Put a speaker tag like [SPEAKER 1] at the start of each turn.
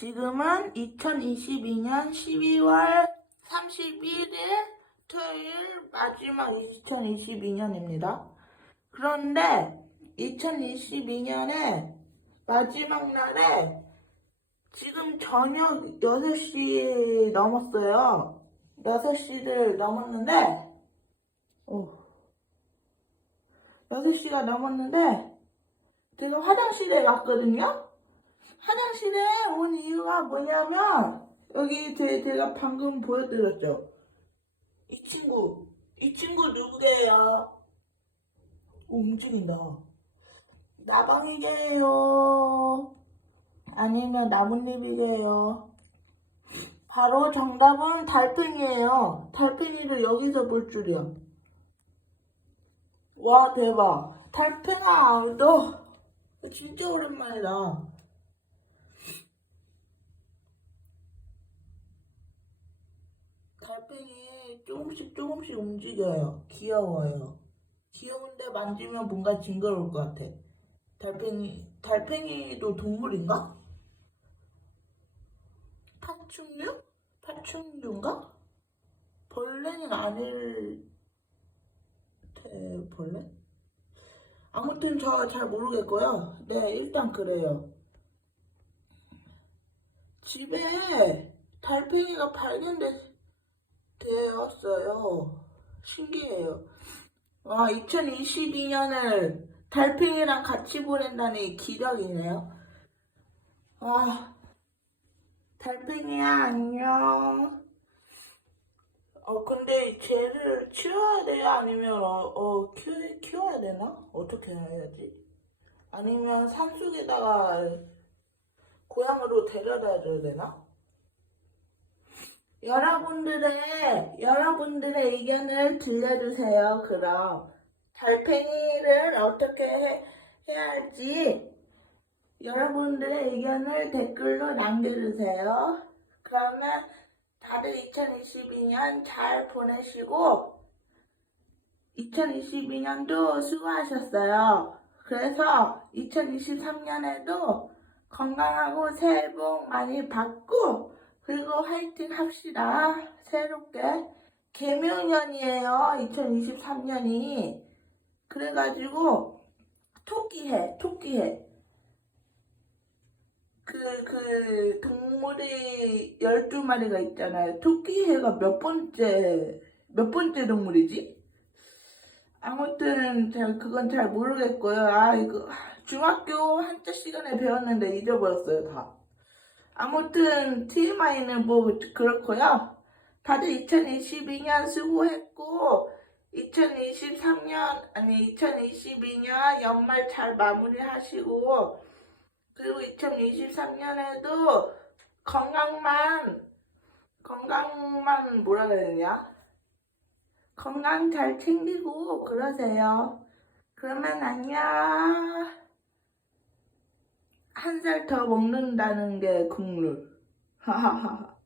[SPEAKER 1] 지금은 2022년 12월 31일 토요일 마지막 2022년입니다. 그런데 2022년에 마지막 날에 지금 저녁 6시 넘었어요. 6시를 넘었는데, 오, 6시가 넘었는데, 제가 화장실에 갔거든요? 화장실에 온 이유가 뭐냐면, 여기 제, 제가 방금 보여드렸죠? 이 친구, 이 친구 누구게요? 오, 움직인다. 나방이게요? 아니면 나뭇잎이게요? 바로 정답은 달팽이에요. 달팽이를 여기서 볼 줄이야. 와, 대박. 달팽아, 너 진짜 오랜만이다. 달팽이 조금씩 조금씩 움직여요. 귀여워요. 귀여운데 만지면 뭔가 징그러울 것 같아. 달팽이, 달팽이도 동물인가? 파충류? 파충류인가? 벌레는 아닐 테 벌레? 아무튼 저 잘 모르겠고요. 네, 일단 그래요. 집에 달팽이가 발견 되었어요. 신기해요. 와, 2022년을 달팽이랑 같이 보낸다니 기적이네요. 와, 달팽이야, 안녕. 어, 근데 쟤를 치워야 돼요? 아니면, 어, 어 키, 키워야 되나? 어떻게 해야지? 아니면 산 속에다가 고향으로 데려다 줘야 되나? 여러분들의, 여러분들의 의견을 들려주세요, 그럼. 달팽이를 어떻게 해, 해야 할지 여러분들의 의견을 댓글로 남겨주세요. 그러면 다들 2022년 잘 보내시고 2022년도 수고하셨어요. 그래서 2023년에도 건강하고 새해 복 많이 받고 그리고 화이팅 합시다. 새롭게 개묘년이에요. 2023년이. 그래가지고 토끼해, 토끼해. 그, 그, 동물이 12마리가 있잖아요. 토끼해가 몇 번째, 몇 번째 동물이지? 아무튼, 제가 그건 잘 모르겠고요. 아, 이거, 중학교 한자 시간에 배웠는데 잊어버렸어요, 다. 아무튼, TMI는 뭐, 그렇고요. 다들 2022년 수고했고, 2023년, 아니, 2022년 연말 잘 마무리하시고, 그리고 2023년에도 건강만, 건강만 뭐라 되냐? 건강 잘 챙기고 그러세요. 그러면 안녕. 한 살 더 먹는다는 게 국룰. 하하하.